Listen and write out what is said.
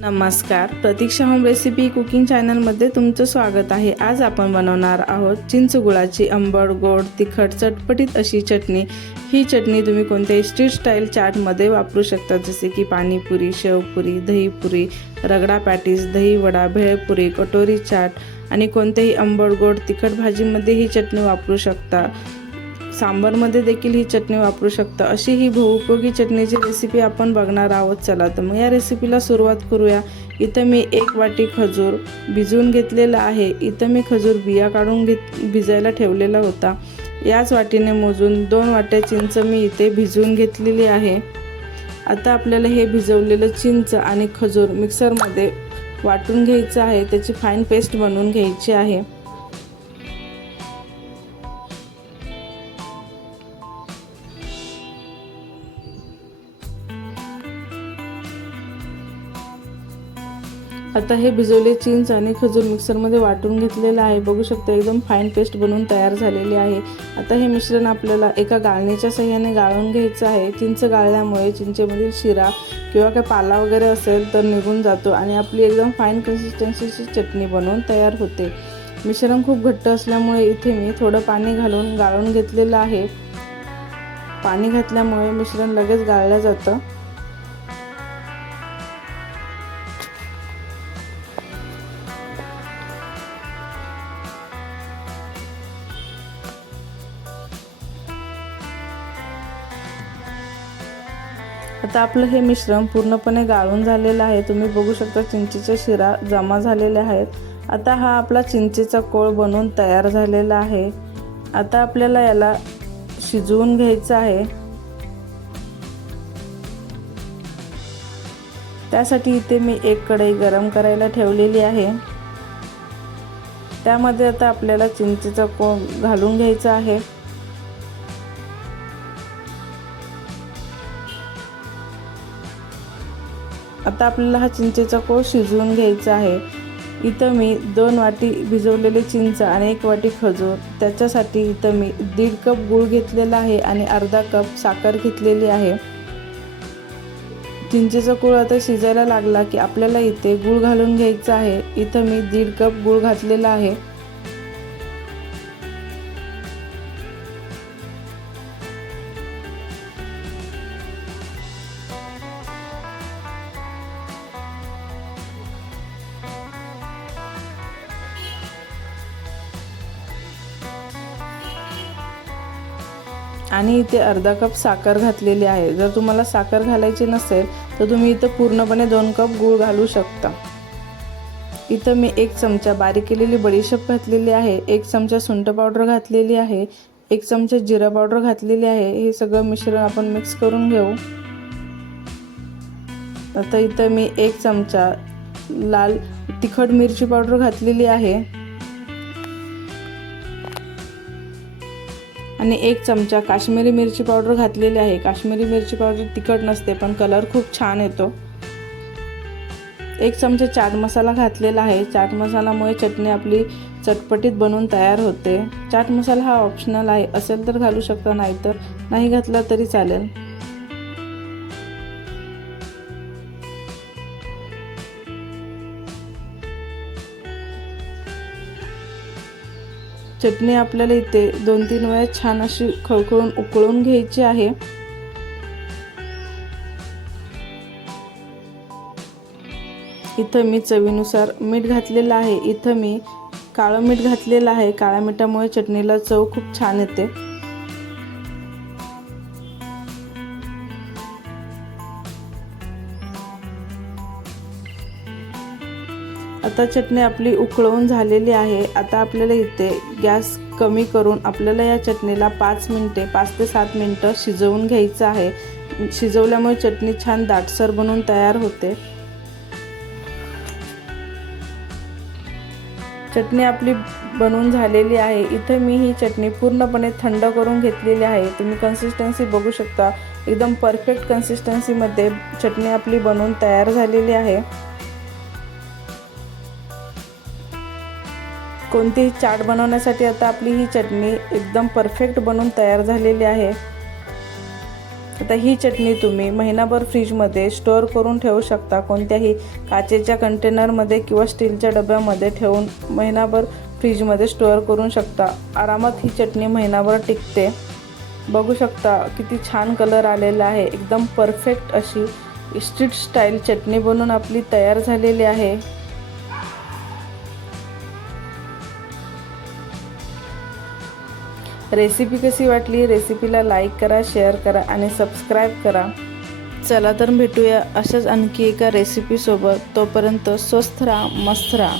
नमस्कार. प्रतीक्षा home recipe cooking चॅनलमध्ये तुमचं स्वागत आहे. आज आपण बनवणार आहोत चिंच गुळाची आंबट गोड तिखट चटपटीत अशी चटणी. ही चटणी तुम्ही कोणत्याही स्ट्रीट स्टाईल चाटमध्ये वापरू शकता. जसे की पाणीपुरी शेवपुरी दहीपुरी रगडा पॅटीस दहीवडा भेळपुरी कटोरी चाट आणि कोणत्याही आंबट गोड तिखट भाजीमध्ये ही चटणी वापरू शकता. सांबारमध्ये देखील ही चटणी वापरू शकता. अशी ही बहुउपयोगी चटणीची रेसिपी आपण बघणार आहोत. चला तर मग या रेसिपीला सुरुवात करूया. इथं मी एक वाटी खजूर भिजवून घेतलेला आहे. इथं मी खजूर बिया काढून घेत भिजायला ठेवलेला होता. याच वाटीने मोजून दोन वाट्या चिंच मी इथे भिजवून घेतलेली आहे. आता आपल्याला हे भिजवलेलं चिंच आणि खजूर मिक्सरमध्ये वाटून घ्यायचं आहे. त्याची फाईन पेस्ट बनवून घ्यायची आहे. आता हे भिजवले चिंच आणि खजूर मिक्सरमध्ये वाटून घेतलेलं आहे. बघू शकता एकदम फाईन पेस्ट बनवून तयार झालेली आहे. आता हे मिश्रण आपल्याला एका गाळणीच्या सहाय्याने गाळून घ्यायचं आहे. चिंच गाळल्यामुळे चिंचेमधील शिरा किंवा काय पाला वगैरे असेल तर निघून जातो आणि आपली एकदम फाईन कन्सिस्टन्सीची चटणी बनवून तयार होते. मिश्रण खूप घट्ट असल्यामुळे इथे मी थोडं पाणी घालून गाळून घेतलेलं आहे. पाणी घातल्यामुळे मिश्रण लगेच गाळलं जातं. आता आपलं हे मिश्रण पूर्णपणे गाळून झालेलं आहे. तुम्ही बघू शकता चिंचेच्या शिरा जमा झालेल्या आहेत. आता हा आपला चिंचेचा कोळ बनवून तयार झालेला आहे. आता आपल्याला याला शिजवून घ्यायचं आहे. त्यासाठी इथे मी एक कढई गरम करायला ठेवलेली आहे. त्यामध्ये आता आपल्याला चिंचेचा कोळ घालून घ्यायचा आहे. आता आपल्याला हा चिंचेचा कोळ शिजवून घ्यायचा आहे. इथं मी दोन वाटी भिजवलेले चिंच आणि एक वाटी खजूर. त्याच्यासाठी इथं मी दीड कप गूळ घेतलेला आहे आणि अर्धा कप साखर घेतलेली आहे. चिंचेचा गूळ आता शिजायला लागला की आपल्याला इथे गूळ घालून घ्यायचा आहे. इथं मी दीड कप गूळ घातलेला आहे. आणि इथे अर्धा कप साखर घातलेली आहे. जर तुम्हाला साखर घालायची नसेल तर तुम्ही इथं पूर्णपणे दोन कप गूळ घालू शकता. इथं मी एक चमचा बारीक केलेली बडीशेप घातलेली आहे एक चमचा सुंठ पावडर घातलेली आहे एक चमचा जिरा पावडर घातलेली आहे. हे सगळं मिश्रण आपण मिक्स करून घेऊ. आता इथं मी एक चमचा लाल तिखट मिरची पावडर घातलेली आहे. आणि एक चमचा काश्मीरी मिरची पावडर घातलेली आहे. काश्मीरी मिरची पावडर तिखट नसते पण कलर खूप छान येतो. एक चमचा चाट मसाला घातलेला आहे. चाट मसाल्यामुळे चटणी आपली चटपटीत बनवून तयार होते. चाट मसाला हा ऑप्शनल आहे. असेल तर घालू शकता नाही तर नाही घातला तरी चालेल. चटणी आपल्याला इथे दोन तीन वेळा छान अशी खळखळून उकळून घ्यायची आहे. इथं मी चवीनुसार मीठ घातलेलं आहे. इथं मी काळं मीठ घातलेलं आहे. काळ्या मिठामुळे चटणीला चव खूप छान येते. आता चटणी आपली उकळवून झालेली आहे. आता आपल्याला इथे गॅस कमी करून आपल्याला या चटणीला पाच मिनटे पाच ते सात मिनटं शिजवून घ्यायचं आहे. शिजवल्यामुळे चटणी छान दाटसर बनवून तयार होते. चटणी आपली बनवून झालेली आहे. इथे मी ही चटणी पूर्णपणे थंड करून घेतलेली आहे. तुम्ही कन्सिस्टन्सी बघू शकता. एकदम परफेक्ट कन्सिस्टन्सीमध्ये चटणी आपली बनवून तयार झालेली आहे. कोणतीही चाट बनवण्यासाठी आता आपली ही चटणी एकदम परफेक्ट बनवून तयार झालेली आहे. आता ही चटणी तुम्ही महिनाभर फ्रीजमध्ये स्टोअर करून ठेवू शकता. कोणत्याही काचेच्या कंटेनरमध्ये किंवा स्टीलच्या डब्यामध्ये ठेवून महिनाभर फ्रीजमध्ये स्टोअर करू शकता. आरामात ही चटणी महिनाभर टिकते. बघू शकता किती छान कलर आलेला आहे. एकदम परफेक्ट अशी स्ट्रीट स्टाईल चटणी बनून आपली तयार झालेली आहे. रेसिपी कशी वाटली रेसिपीला लाईक करा शेअर करा आणि सबस्क्राईब करा. चला तर भेटूया अशाच आणखी एका रेसिपीसोबत. तोपर्यंत स्वस्थ राहा मस्त राहा.